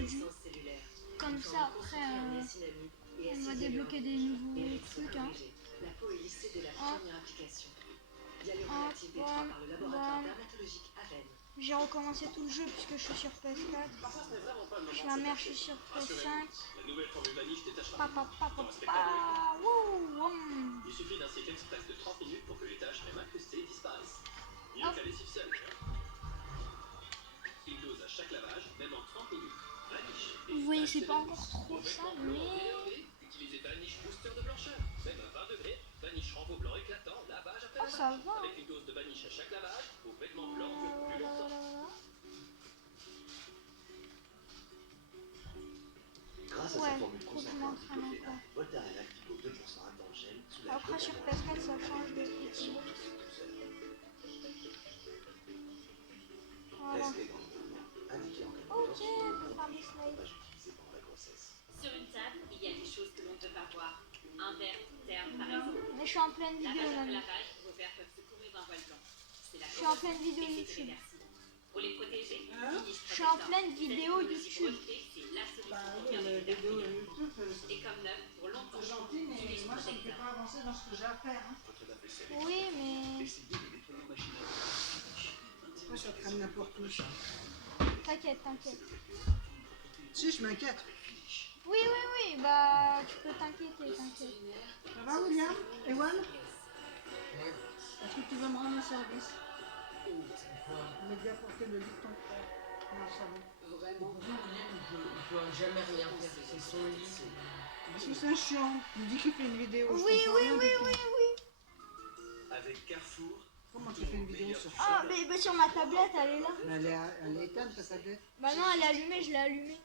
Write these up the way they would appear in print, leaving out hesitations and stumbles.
produit. Comme ça, après, on va débloquer des nouveaux trucs. Hein. La peau est lissée dès la première application. J'ai recommencé tout le jeu puisque je suis sur PS4. Je suis ma mère, je suis sur PS5. Papa. Il suffit d'un cycle express de 30 minutes pour que les tâches même incrustées disparaissent. Mieux qu'à lessive seule. Une dose à chaque lavage, même en 30 minutes. Vanish. Vous voyez, c'est pas encore trop ça, mais... Utilisez Vanish Booster de blancheur. Même à 20 degrés, Vanish renfort blanc éclatant, lavage après lavage. Ça va. Avec une dose de Vanish à chaque lavage, vos vêtements blancs durent plus longtemps. Grâce à sa formule concentrée diclofénac, Voltaren Activo 2% à temps gel soulage après sur PS4 ça change de l'application truc. qui se tout seul. Voilà. Restez dans le mouvement, indiqué en cas de Ok, tension, on peut faire des slides. page utilisée pendant la grossesse. Sur une table, il y a des choses que l'on ne peut pas voir. Un verre terne, par exemple. Mais je suis en pleine vidéo Lavage après là. lavage, vos verres peuvent se couvrir d'un voile blanc. C'est la Je suis en pleine vidéo et c'est YouTube. réversible. Pour les protéger, Je suis en pleine vidéo YouTube. C'est la solution Bah pour oui, garder la les verres vidéo propres. YouTube, Et comme neuf, pour longtemps. c'est gentil, mais Finish moi ça me fait Protector. pas avancer dans ce que j'ai à faire. Hein. Votre lave-vaisselle Oui, mais... essayez le nettoyant machine à laver. Moi ça traîne n'importe où. T'inquiète. Si, je m'inquiète. Oui, bah tu peux t'inquiéter. Ça va, William? Ewan? Est-ce que tu veux me rendre un service? On m'a déjà apporté le lit de ton frère. Non, ça va. Vraiment, il peut jamais rien faire, c'est son lit. Parce que c'est chiant. Il me dit qu'il fait une vidéo. je Oui. comprends rien du tout. Avec Carrefour, Comment tu fais une vidéo sur ça? Ah, mais sur ma tablette, elle est là. Elle est éteinte, ta tablette. Bah non, elle est allumée, je l'ai allumée.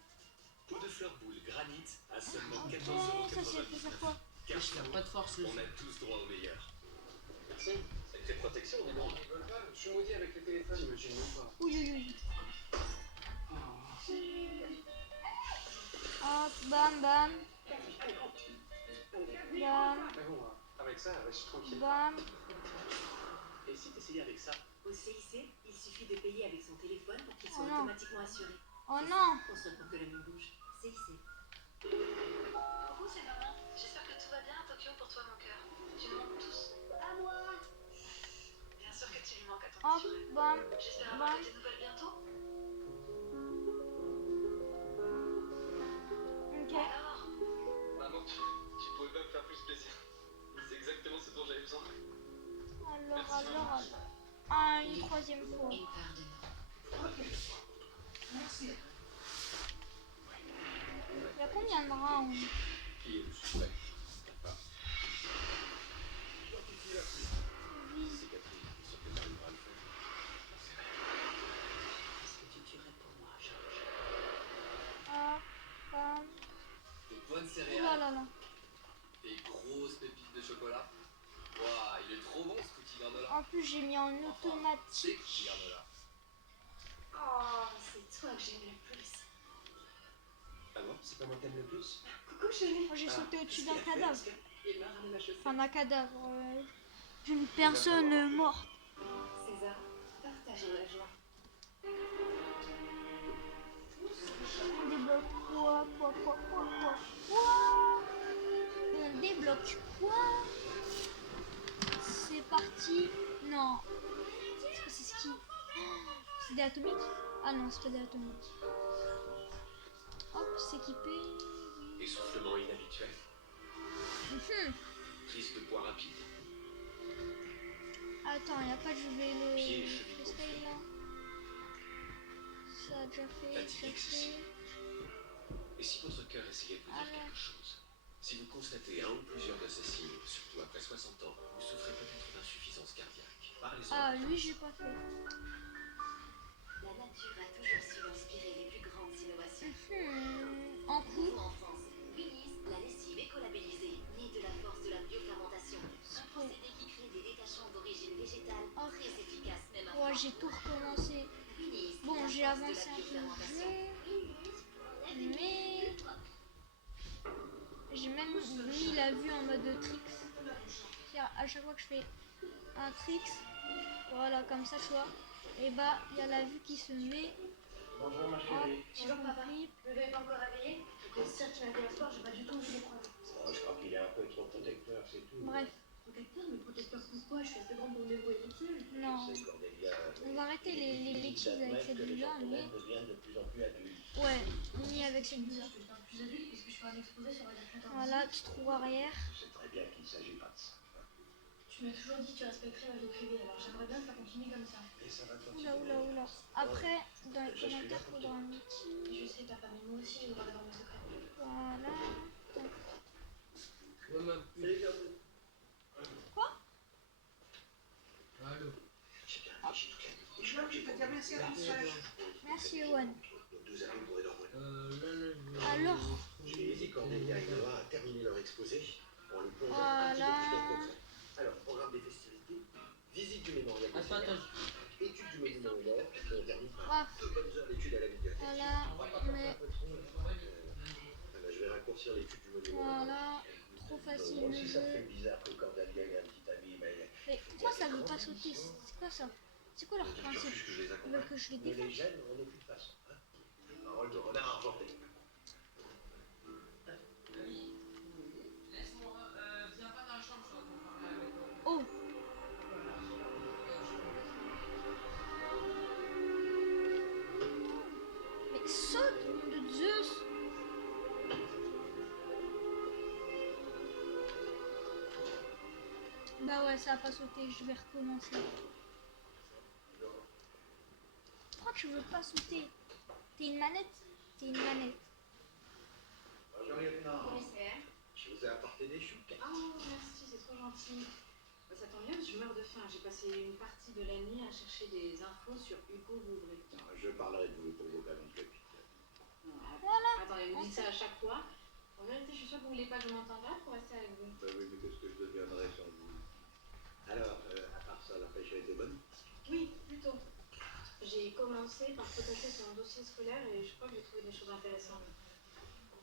pots de fleurs boules granit à seulement Ok, 14,99 ça c'est fait quoi? Je fais pas de force le On a tous droit au meilleur. Merci. Sacrée protection, dis donc. Ils veulent pas. Je suis maudit avec le téléphone, j'imagine même pas. Oui. Hop, bam. Bam. Mais bon, avec ça, reste tranquille. Bam. Et si t'essayais avec ça? Au CIC, il suffit de payer avec son téléphone pour qu'il soit Oh non. automatiquement assuré. Oh non. On se retrouve que la même bouche. CIC. Coucou, c'est maman. J'espère que tout va bien à Tokyo pour toi, mon cœur. Tu nous manques tous. À moi. Bien sûr que tu lui manques à ton Hop, petit frère. bam. J'espère avoir de tes nouvelles bientôt. Ok. Alors, Maman, tu pouvais pas me faire plus plaisir. C'est exactement ce dont j'avais besoin. Alors. Ah, une troisième fois. Une part de nous. Ok. Merci. Il y a combien de rounds? Qui est le suspect? Pas. Vise. C'est Catherine, sûr que t'arriveras à le faire. Est-ce que tu tuerais pour moi, Georges? Hop, bam. De bonnes Ouh céréales, là. des grosses pépites de chocolat. Waouh, il est trop bon ce cookie granola. En plus, j'ai mis en Des automatique. cookies granola. oh, c'est toi que j'aime le plus. Ah bon, c'est pas moi que t'aimes le plus? Coucou, chérie. Moi, j'ai sauté au-dessus d'un cadavre. Il m'a ramené ma chaussette. Enfin, d'un cadavre. D'une personne morte. César, partageons la joie. On débloque quoi? On débloque quoi? C'est parti. Non. C'est ce qui... C'est des atomiques? Ah non, c'est pas des atomiques. Hop, s'équiper. Essoufflement inhabituel. Prise de poids rapide. Attends, y a pas de je vais Pieds et le chevilles freestyle là. Ça a déjà fait. Fatigue excessive. Et si votre cœur essayait de vous dire Alors. quelque chose? Si vous constatez un ou plusieurs de ces signes, surtout après 60 ans, vous souffrez peut-être d'insuffisance cardiaque. Parlez-en. Ah, lui, j'ai pas fait. La nature a toujours su inspirer les plus grandes innovations. En Nous, cours. en France, Winnie's, la lessive écolabellisée, née de la force de la biofermentation. Un procédé qui crée des détachants d'origine végétale, très efficaces même à Ouais, froid. j'ai tout recommencé. Winnie's, Bon, la j'ai force de avancé la un peu le biofermentation. jeu. Mais... J'ai même mis la vue en mode tricks. C'est-à-dire, à chaque fois que je fais un tricks, voilà, comme ça, tu vois, et bah, il y a la vue qui se met Bonjour ma Hop, chérie. petit Bonjour, papa. flip. Le bébé est pas encore réveillé. Le cerf qui m'a fait la sport, j'ai pas du tout vu les preuves. Oh, je crois qu'il est un peu trop protecteur, c'est tout. Bref, Protecteur, mais protecteur pourquoi? Je suis assez grande pour me débrouiller toute seule. non. Tu sais, Cordelia, On va arrêter les bêtises avec cette bulle-là, mais... deviennent de plus en plus adultes. Ouais, ni avec cette bulle-là. Je suis un plus adulte puisque je suis un exposé sur la date 14. Voilà, petit trou arrière. Tu sais très bien qu'il ne s'agit pas de ça. Tu m'as toujours dit que tu respecterais ma vie privée, alors j'aimerais bien que ça continue comme ça. Et ça va continuer. Oula, oula, oula. Après, dans les commentaires, il faudra un petit... Je sais, papa, mais moi aussi, j'ai le droit d'avoir mes secrets. Voilà. Ouais, ma puce. Quoi? Allô. J'ai bien réfléchi toute la nuit. Et Je veux que tu peux dire merci à ton frère. Merci, Ewan. Nos deux amis pourraient leur rejoindre. Là, je vais... Alors. J'ai aidé Cordelia et Noah à terminer leur exposé en les plongeant un petit peu plus dans le concret. Alors, programme des festivités, visite du mémorial des Attends, Seigneurs, étude du monument aux morts, et on termine par Bref. 2 bonnes heures d'études à la bibliothèque. Voilà, mais... Je vais raccourcir l'étude du monument. Voilà. Trop facile Moi le aussi, ça me jeu. fait bizarre que Cordelia ait un petit ami, mais... Mais pourquoi ça veut pas sauter? C'est quoi ça? C'est quoi leur Je principe? refuse que je les Ils veulent accompagne. que je les Mais les défonce? jeunes, on n'occupe pas ça. Hein. Parole de renard argenté. Laisse-moi... viens pas dans la chambre, je vais parler avec toi. Oh! Mais saute, nom de Zeus! Bah ouais, ça a pas sauté, je vais recommencer. Pourquoi tu veux pas sauter? T'es une manette? T'es une manette. Bonjour, lieutenant. Commissaire. Je vous ai apporté des choux. Oh, merci, c'est trop gentil. Bah, ça tombe bien, je meurs de faim. J'ai passé une partie de la nuit à chercher des infos sur Hugo Vouvray. Je parlerai de vous pour vos ballons de capitaine. Voilà. Attendez, vous dites ça à chaque fois. En vérité, je suis sûre que vous voulez pas que je m'entende là pour rester avec vous. Bah oui, mais qu'est-ce que je deviendrais sans vous? Alors, à part ça, la pêche a été bonne? Oui, plutôt. J'ai commencé par potasser son dossier scolaire et je crois que j'ai trouvé des choses intéressantes.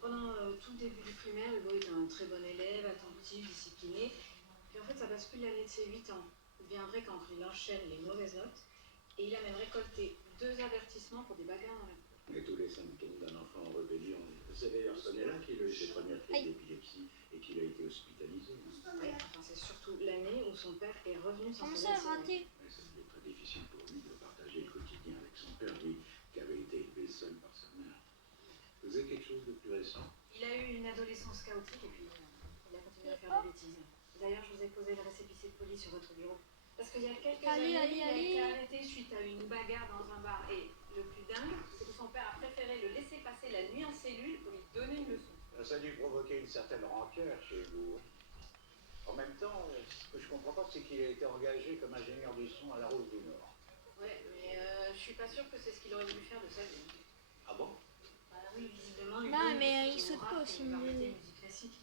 Pendant tout le début du primaire, Hugo était un très bon élève, attentif, discipliné. Puis en fait, ça bascule l'année de ses 8 ans. Il devient un vrai cancre, il enchaîne les mauvaises notes. Et il a même récolté 2 avertissements pour des bagarres dans la cour. Et tous les symptômes d'un enfant en rébellion. C'est d'ailleurs ce année-là qu'il a eu ses premières crises d'épilepsie et qu'il a été hospitalisé. Ouais, enfin, c'est surtout l'année où son père est revenu sans Comment se ça, laisser. raté? Mais ça devait être très difficile pour lui de partager le quotidien avec son père, lui qui avait été élevé seul par sa mère. Vous avez quelque chose de plus récent? Il a eu une adolescence chaotique et puis il a continué à faire des bêtises. D'ailleurs, je vous ai posé le récépissé de police sur votre bureau. Parce qu'il y a quelques années, il a été arrêté suite à une bagarre dans un bar. Et le plus dingue, c'est que son père a préféré le laisser passer la nuit en cellule pour lui donner une leçon. Ça a dû provoquer une certaine rancœur chez vous. En même temps, ce que je comprends pas, c'est qu'il a été engagé comme ingénieur du son à la Rose du Nord. Ouais, mais je suis pas sûre que c'est ce qu'il aurait voulu faire de sa vie. Ah bon? Bah oui, visiblement. Bah, mais il saute pas aussi, mieux. mais- Musique classique.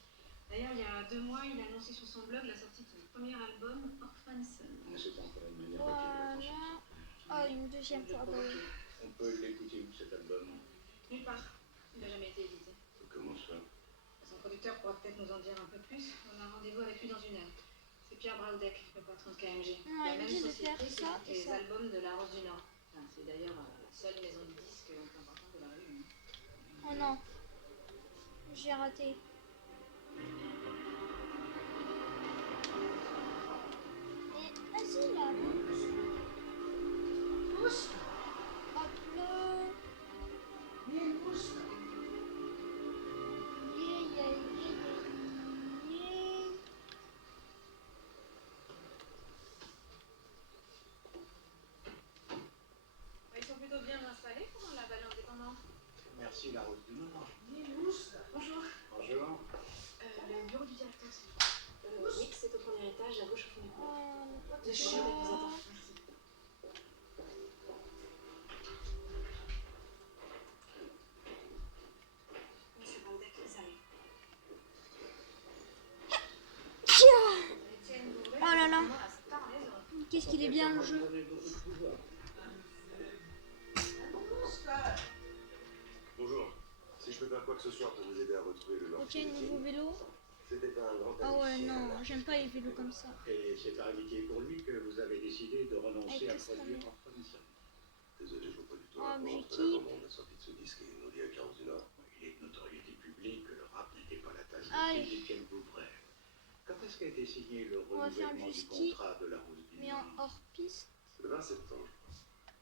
D'ailleurs, il y a 2 mois, il a annoncé sur son blog la sortie de son premier album, Orphan Son. C'est encore une manière d'attirer l'attention. Voilà. Oh, une deuxième fois. Bah oui. On peut l'écouter où cet album? Nulle part. Il n'a jamais été édité. Comment ça? Son producteur pourra peut-être nous en dire un peu plus. On a rendez-vous avec lui dans 1 heure. C'est Pierre Braudec, le patron de KMG. Ouais, la il même dit de société faire qui ça édite et les ça. albums de la Rose du Nord. Enfin, c'est d'ailleurs la seule maison de disques importante de la région. Oh non. J'ai raté. Mais vas-y là. Pousse. Hop là. Viens, pousse. Yeah, yeah, yeah, yeah. Ils sont plutôt bien installés pour la vallée indépendante. Merci, la Rose du Nord. Viens, pousse. Bonjour. Bonjour. Le bureau du directeur, s'il vous plaît. Oui, c'est au premier étage, à gauche au fond du cours. Je suis Oh, représentant. Merci. Monsieur Braudec, vous arrivez. Étienne Bourret, Oh là là. vraiment la star des hommes. qu'est-ce qu'il est bien le jeu. Vous avez beaucoup de pouvoir. Pousse, là. Bonjour. Si je peux faire quoi que ce soit pour vous aider à retrouver le Ok, nouveau vélo. c'était un grand Ah ouais, ami. non, j'aime pas les vélos comme ça. Et c'est par amitié pour lui que vous avez décidé de renoncer Avec à le produire scanner. Orphan Son. Désolé, je vois pas du tout. Oh Rap, comment j'équipe. au moment de la sortie de ce disque et nous dit à Carence du Nord. Il est de notoriété publique que le rap n'était pas la tasse Allez. de thé d'Étienne Vauvray. Quand est-ce qu'a été signé le On va faire renouvellement du du ski, contrat de la Rose du mais Nord? en hors piste. Le 20 septembre.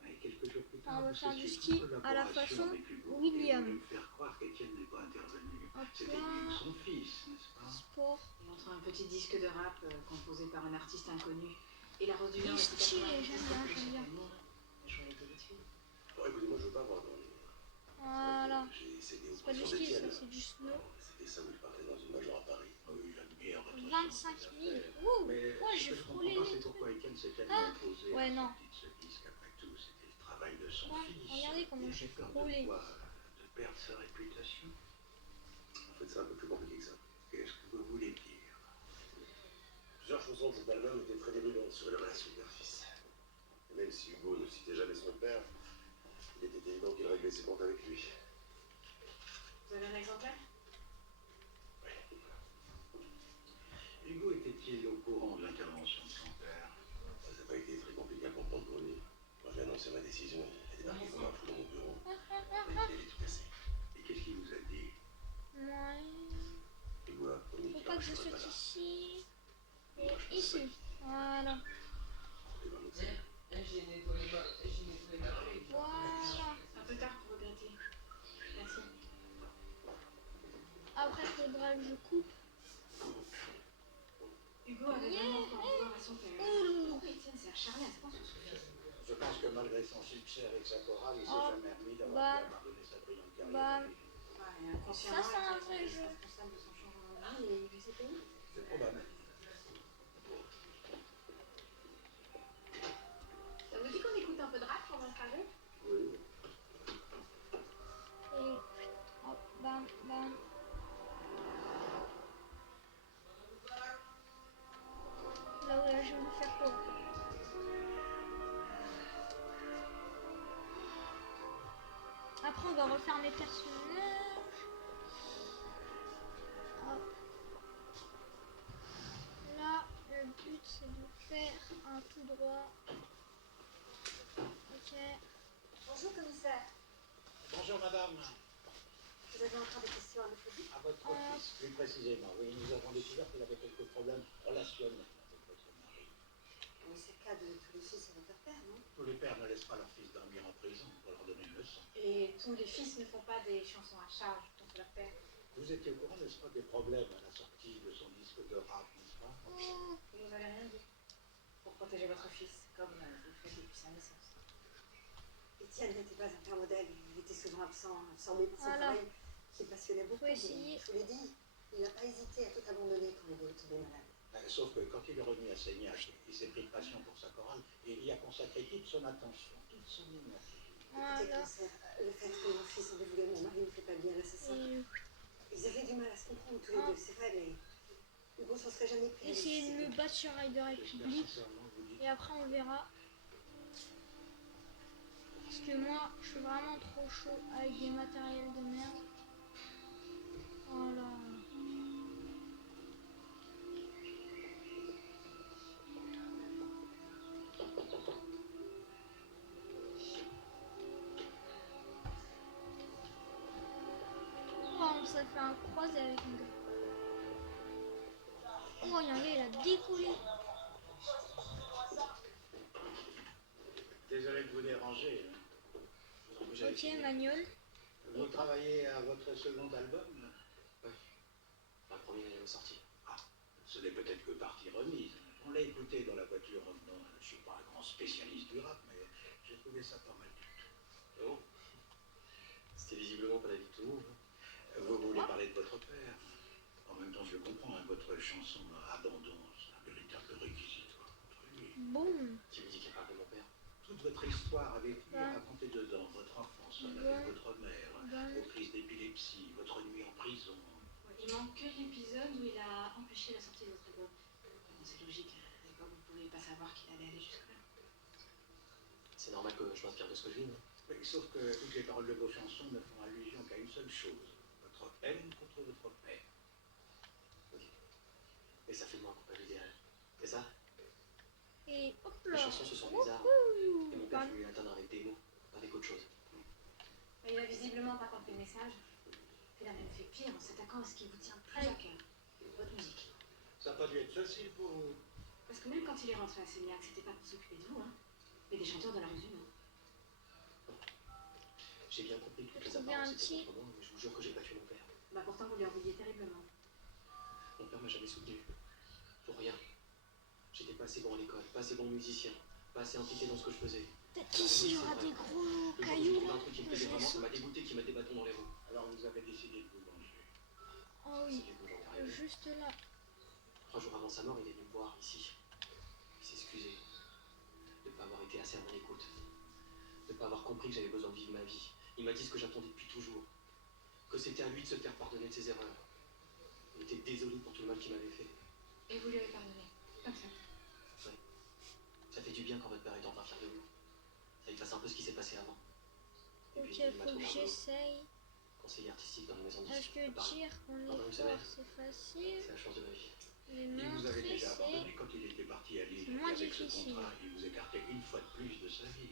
Et quelques jours plus On tard, va vous faire du cessiez ski toute à la collaboration façon avec Hugo. William. Et vous voulez me faire croire qu'Étienne n'est pas intervenu. Hop C'était là. mieux que son fils, n'est-ce pas? Sport. Et entre un petit disque de rap composé par un artiste inconnu et la Rose du Il Nord est était stylé, j'aime bien, chaque j'aime bien. année, la journée était vite faite. Bon, écoutez, moi je veux pas avoir dans les. Voilà. J'ai cédé aux C'est pas du pressions ski, ça, d'Étienne. c'est du snow. C'était ça où il partait dans une major à Paris. Oui, j'admire votre 25 sens 000. des affaires. Ouh, Mais moi ce j'ai que je frôlé comprends pas, les c'est trucs. pourquoi Étienne s'est tellement Ah, opposé ouais, à la non. sortie de ce disque. Après tout, c'était le travail de son Ouais, fils. regardez comment Et j'ai j'ai peur frôlé. de quoi? De perdre sa réputation? En fait, c'est un peu plus compliqué que ça. Qu'est-ce que vous voulez dire? Plusieurs chansons de cet album étaient très débutantes sur les relations père-fils. Et même si Hugo ne citait jamais son père, il était évident qu'il réglait ses comptes avec lui. Vous avez un exemplaire? Hugo était-il au courant de l'intervention de son père? Ça n'a pas été très compliqué à comprendre pour lui. Quand j'ai annoncé ma décision, il a débarqué comme un fou dans mon bureau. Il avait tout cassé. Et qu'est-ce qu'il vous a dit? Ouais. Hugo a promis Faut qu'il pas en que je resterait saute pas là. ici. Moi, je Et ici. Voilà. Il va nous aider. J'ai nettoyé ma feuille. Voilà. Un peu tard pour regretter. Merci. Après, faudra que je coupe. Hugo avait vraiment fait en vouloir à son père. Ouh. Pourquoi Étienne s'est acharné à ce point sur son fils? Je pense que malgré son succès avec sa chorale, il s'est Oh, jamais remis d'avoir bah, pu abandonner sa brillante carrière. bah, Ouais, et inconsciemment, Ça, c'est un Étienne vrai était jeu. responsable de son changement de vie et il lui s'est payé. C'est probable. Ça vous dit qu'on écoute un peu de rap pendant le trajet? Oui. et hop, bam, bam. Là, ouais, je vais vous faire quoi? Après, on va refaire mes personnages. Hop. Là, le but, c'est de faire un tout droit. Ok. Bonjour commissaire, Bonjour madame. vous avez encore des questions à me poser? À votre fils, plus précisément. Oui, nous avons découvert qu'il avait quelques problèmes relationnels avec votre mari. Oui, c'est le cas de tous les fils avec leur père, non? Tous les pères ne laissent pas leurs fils dormir en prison pour leur donner une leçon. Et tous les fils ne font pas des chansons à charge contre leur père. Vous étiez au courant, n'est-ce pas, des problèmes à la sortie de son disque de rap, n'est-ce pas? Oh. Vous nous avez rien dit. Pour protéger votre fils, comme vous le faites depuis sa naissance. Étienne n'était pas un père modèle, il était souvent absent mais par son Voilà. travail qui le passionnait beaucoup. Faut essayer. Je vous l'ai dit, il n'a pas hésité à tout abandonner quand il est tombé malade. Sauf que quand il est revenu à Seignac, il s'est pris de passion pour sa chorale et il y a consacré toute son attention, toute son énergie. Écoutez, Voilà. commissaire, le fait que mon fils en dévoulait mon mari ne fait pas bien l'assassin. Et Ils avaient du mal à se comprendre tous les deux, c'est vrai, mais Hugo s'en serait jamais pris. essayer de me battre sur Rider J'espère Republic. sincèrement que vous dites. Et après, on verra. Parce que moi, je suis vraiment trop chaud avec des matériels de merde. Voilà. Oh, ça fait un croisé avec un gars. Oh, il y a un gars, il a décollé. Désolé de vous déranger. Vous avez Ok, fini. Manuel. Vous travaillez à votre second album? Ma première est sortie. Ah, ce n'est peut-être que partie remise. On l'a écouté dans la voiture en venant. Je ne suis pas un grand spécialiste du rap, mais j'ai trouvé ça pas mal du tout. Oh. C'était visiblement pas la vie de tout le monde. Vous voulez parler de votre père? En même temps, je comprends, hein, votre chanson Abandon, c'est un véritable réquisitoire contre lui. Boum. Qui me dit qu'il parle de mon père? Toute votre histoire avec lui Ouais. est racontée dedans. Votre enfance Ouais. avec votre mère, Ouais. vos crises d'épilepsie, votre nuit en prison. Il manque que l'épisode où il a empêché la sortie de votre album. Bon, c'est logique, à l'époque vous ne pouviez pas savoir qu'il allait aller jusque-là. C'est normal que je m'inspire de ce que je vis, non? Oui, sauf que toutes les paroles de vos chansons ne font allusion qu'à une seule chose, votre haine contre votre père. Et ça fait de moi un coupable idéal. C'est ça? Et hop Les là. chansons, ce sont des armes. Et mon père Bam. voulait l'atteindre avec des mots, avec autre chose. a visiblement pas compris le message. Il a même fait pire en s'attaquant à ce qui vous tient plus à cœur. Votre musique. Ça n'a pas dû être facile pour vous. Parce que même quand il est rentré à Seignac, c'était pas pour s'occuper de vous, hein. Mais des chanteurs de la rue, non. J'ai bien compris que toutes les trouvé un apparences petit- étaient contre moi, mais je vous jure que j'ai battu mon père. Bah pourtant, vous lui en vouliez terriblement. Mon père m'a jamais soutenu. Pour rien. J'étais pas assez bon à l'école, pas assez bon musicien, pas assez impliqué dans ce que je faisais. Peut-être qu'ici il y aura des gros Le jour où j'ai cailloux. trouvé un truc qui me Je plaisait les vraiment, ça saute. m'a dégoûté, qui m'a des bâtons dans les roues. Alors vous avez décidé de vous venger. Oh oui, C'est que j'en ai rêvé. juste là. 3 jours avant sa mort, il est venu me voir ici. Il s'excusait de ne pas avoir été assez à mon écoute, de ne pas avoir compris que j'avais besoin de vivre ma vie. Il m'a dit ce que j'attendais depuis toujours, que c'était à lui de se faire pardonner de ses erreurs. Il était désolé pour tout le mal qu'il m'avait fait. Et vous lui avez pardonné. Comme ça. Ça fait du bien quand votre père est enfin fier de vous. Ça efface un peu ce qui s'est passé avant. Et Ok, puis, il m'a faut que trouvé un boulot, j'essaye. conseiller artistique dans une maison de Parce disques que à Paris. dire qu'on est Pendant une fort, semaine. c'est facile. C'est la chance de ma vie. Mais Il vous avait montrer, déjà c'est... abandonné quand il était parti à Lille. c'est moins Et avec ce difficile. contrat, il vous écartait une fois de plus de sa vie.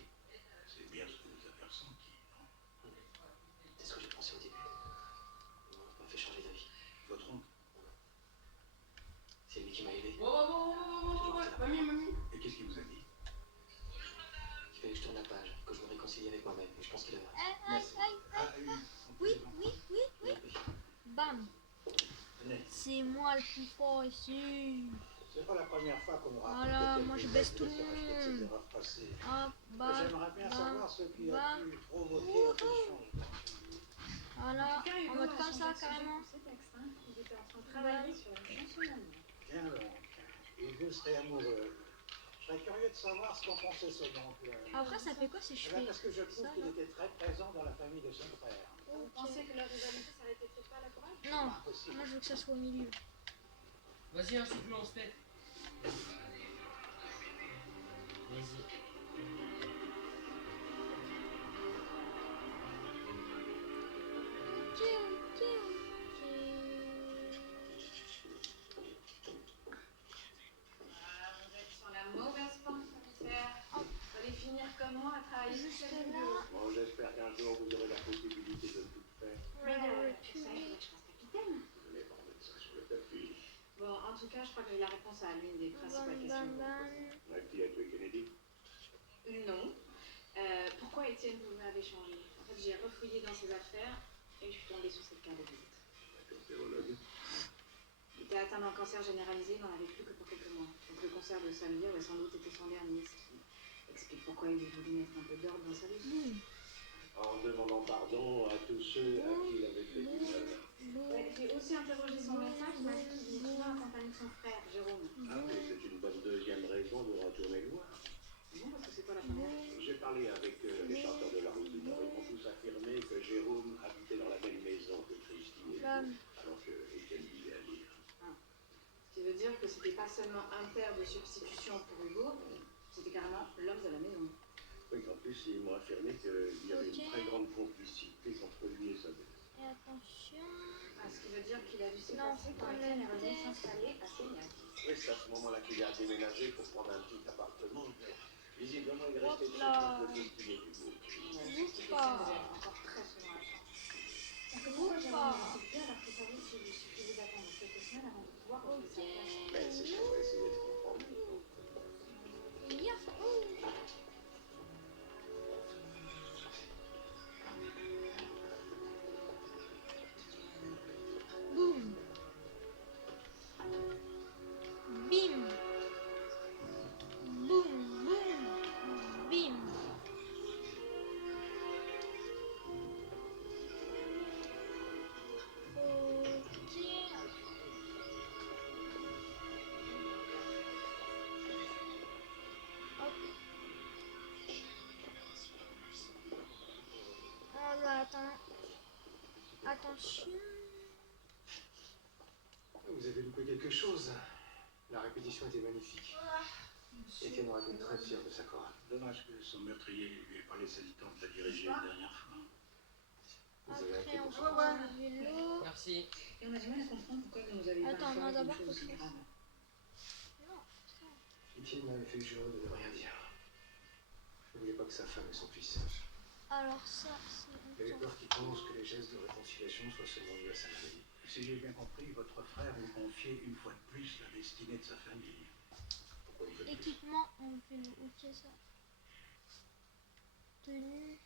C'est bien ce que vous avez ressenti, non? C'est ce que j'ai pensé au début. On m'a fait changer d'avis. Votre oncle. C'est lui qui m'a aidé. Mamie. Et qu'est-ce qu'il vous a dit? Il fallait que je tourne la page, que je me réconcilie avec moi-même. Et je pense qu'il a raison. Aïe, aïe, aïe. Ah, Oui, oui, oui, oui. Bam. Venez. C'est moi le plus fort ici. C'est pas la première fois qu'on aura Voilà, moi je baisse tout le ces monde. erreurs passées. Hop, bam, J'aimerais bien bam, savoir ce qui a bam. pu provoquer un tel changement. Voilà, En tout cas, Hugo en mode a comme changé ça, de sujet carrément. pour ses textes, hein. Il était en train de travailler sur une chanson d'amour. Bien donc, Hugo serait amoureux. Je serais curieux de savoir ce qu'en pensait son oncle. Après, ça fait quoi si je Eh bien, fais parce que je trouve ça, qu'il là? était très présent dans la famille de son frère. Vous Ok. pensez que leur rivalité s'arrêtait peut-être pas à la chorale? Non, Impossible. moi je veux que ça soit au milieu. Vas-y, un souffle, on se fait. Vas-y. Ok, ok, ok. Ah, vous êtes sur la mauvaise pente, commissaire. Vous allez finir comme moi à travailler Juste toute la là. nuit. Bon, j'espère qu'un jour vous aurez la possibilité de tout faire. Mais dans le Pour ça, il public. faudrait que je fasse capitaine. Vous allez pas remettre ça sur le tapis. Bon, en tout cas, je crois que j'ai la réponse à l'une des principales Bam, questions. bam, que vous bam. Qui a tué Kennedy? posez. Non. Pourquoi Étienne vous m'avez changé? En fait, j'ai refouillé dans ses affaires et je suis tombée sur cette carte de visite. Un cancérologue. Il était atteint d'un cancer généralisé, il n'en avait plus que pour quelques mois. Donc le cancer de sa vie aurait sans doute été son dernier, ce qui explique pourquoi il voulu mettre un peu d'ordre dans sa vie. Boum, En demandant pardon à tous ceux à qui il avait fait du mal. boum, Ouais, j'ai aussi interrogé son médecin qui m'a dit qu'il venait souvent accompagner son frère, Jérôme. Ah oui, c'est une bonne deuxième raison de retourner le voir. Non, parce que c'est pas la première. J'ai parlé avec les chanteurs de la route du Nord. Ils m'ont tous affirmé que Jérôme habitait dans la même maison que Christine et bam. vous, alors que Étienne vivait à Lille. Ce qui veut dire que c'était pas seulement un père de substitution pour Hugo, c'était carrément l'homme de la maison. Oui, en plus, ils m'ont affirmé qu'il y avait Ok. une très grande complicité entre lui et sa belle. Et attention. Ah, ce qui veut dire qu'il a dû Non, s'effacer quand on Étienne est le revenu teste. s'installer à Seignac. Oui, c'est à ce moment-là qu'il a déménagé pour prendre un petit appartement. Visiblement, il Hop restait de là. de destiné du beau. Étienne devait être encore très souvent à chambre. Parce que pourquoi Oupa. Jérôme n'était plus alors que ça veut qu'il lui suffisait d'attendre quelques semaines avant de pouvoir retrouver sa place. Mais c'est ce qu'on va essayer de comprendre. Yahoo! Boum! Bim! Boum! Boum! Bim! Ok. Hop. On va attendre. Attention. Vous avez loupé quelque chose. La répétition était magnifique. Étienne aurait été très fier de sa chorale. Dommage que son meurtrier lui ait pas laissé le temps de la diriger une dernière fois. Vous avez Après, appris on pour prend ça. un vélo. Merci. Et on a du mal à comprendre pourquoi vous nous avez Attends, pas non, informé d'abord, d'une chose faut aussi que- grave. Non. Étienne m'avait fait jurer de ne rien dire. Je ne voulais pas que sa femme et son fils sachent. Alors ça, c'est... Il y a des peurs qui pensent que les gestes de réconciliation soient seulement dus à sa maladie. Si j'ai bien compris, votre frère vous confiait une fois de plus la destinée de sa famille. Pourquoi une fois de plus? Équipement en vélo, ok ça. Tenue.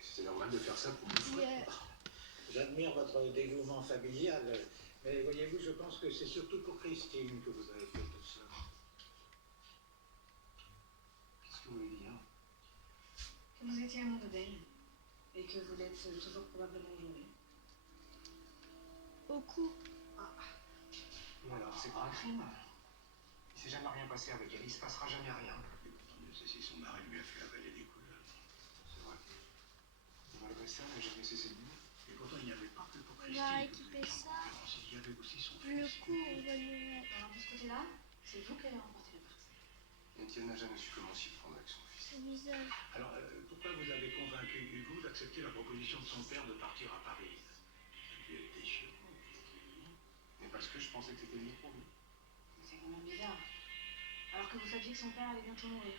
C'est normal de faire ça pour vous. Yeah. J'admire votre dévouement familial, mais voyez-vous, je pense que c'est surtout pour Christine que vous avez fait tout ça. Qu'est-ce que vous voulez dire? Que vous étiez amoureux d'elle et que vous l'êtes toujours probablement aujourd'hui. Au cou. Et alors, c'est pas un crime. Il s'est jamais rien passé avec elle, il se passera jamais rien. Et pourtant, Dieu sait si son mari lui a fait avaler des couleurs. C'est vrai. Et malgré ça, elle n'a jamais cessé de vivre. Et pourtant, il n'y avait pas que pour On Christine. va équiper ça. Il y avait aussi son Le fils. cou, on va le mettre. Alors de ce côté-là, c'est vous qui avez remporté la partie. Étienne n'a jamais su comment s'y prendre avec son fils. Le visage. Alors, pourquoi vous avez convaincu Hugo d'accepter la proposition de son père de partir à Paris? Ça a dû être déchirant. Mais parce que je pensais que c'était mieux pour lui. C'est quand même bizarre. Alors que vous saviez que son père allait bientôt mourir.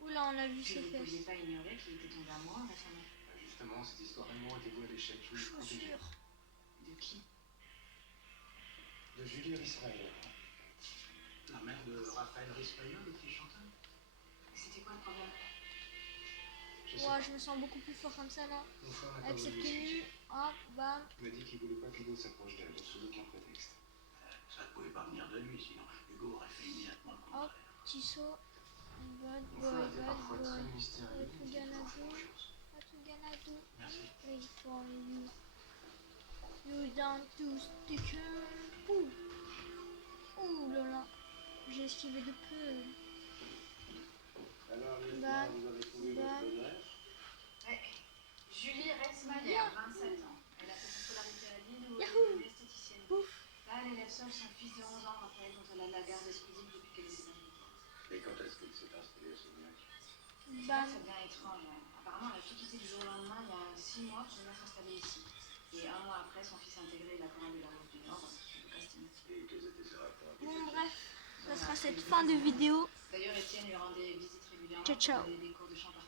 Oula, on a vu Puis ses vous ne pouviez fesses. pas ignorer qu'il était tombé amoureux récemment. Justement, cette histoire d'amour était vouée à l'échec. Je voulais le protéger. Chaussures. De qui? De Julie Rismaël. La mère de Raphaël Rismaël, le petit chanteur. C'était quoi le problème? Je sais Ouais, pas. je me sens beaucoup plus fort comme ça là. Mon frère n'a pas Avec cette voulu tenue. expliquer. Hop, bam. Il m'a dit qu'il voulait pas qu'Hugo s'approche d'elle, sous aucun prétexte. Ça ne pouvait pas venir de lui, sinon Hugo aurait fait immédiatement le contraire. Hop, petit saut. Bad Mon boy, frère était bad parfois très boy. mystérieux, mais il était toujours fait Ganado. confiance. Ganado. Merci. Wait for you. You down to sticker. Ouh. Ouh là là. J'ai esquivé de peu. Alors, Bam, maintenant, vous avez trouvé bam. votre bonheur. Ouais. Julie Retzmayer, Yeah. 27 ans. Elle a fait sa scolarité à Lille où elle Yahoo. est esthéticienne. Pouf. Là, elle élève seule son fils de 11 ans, Raphaël, dont elle a la garde exclusive depuis qu'elle est séparée. Et quand est-ce qu'il s'est installé à Soignac? C'est là Bam. que ça devient étrange. Ouais. Apparemment, elle a tout quitté du jour au lendemain, il y a 6 mois, pour venir s'installer ici. Et 1 mois après, son fils a intégré la chorale de la Rose du Nord, au casting. Et quels étaient ses rapports avec Bon, les bref. Ça Voilà. sera cette fin de vidéo. D'ailleurs, Étienne lui rendait visite régulièrement Ciao, ciao. pour donner des cours de chant particuliers.